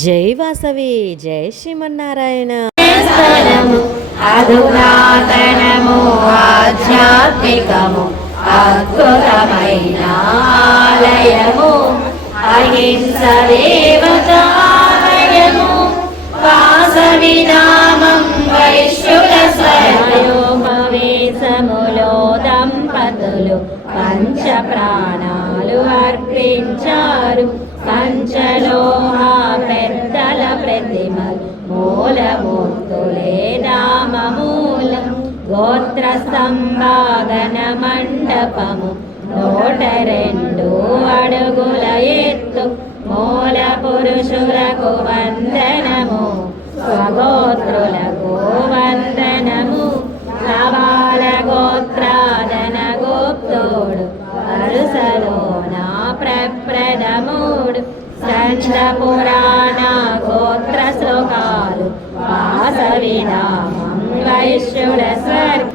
జై వాసవి జై శ్రీమన్నారాయణ. అధునాతనము ఆధ్యాత్మికము అద్భుతమైన ఆలయము అహింస దేవతాలయము వాసవి నామం వైశ్యుల సయోపవేశములో దంపతులు పంచ ప్రాణాలు అర్పించారు. కంచలోహ పెద్దల ప్రతిమలు మూలమూర్తులే నామమూలం. గోత్ర సంభాగన మండపము 102 అడుగుల ఎత్తు. మూల పురుషులకు వందనము, స్వగోత్రులకు వందనము. నవాల గోత్రాదన గోప్తోడు వరుసలోన ప్రప్రథముడు. సంత పురాణ గోత్ర శ్లోకాలు వాసవి నామం వైశ్యుల స్వర్గ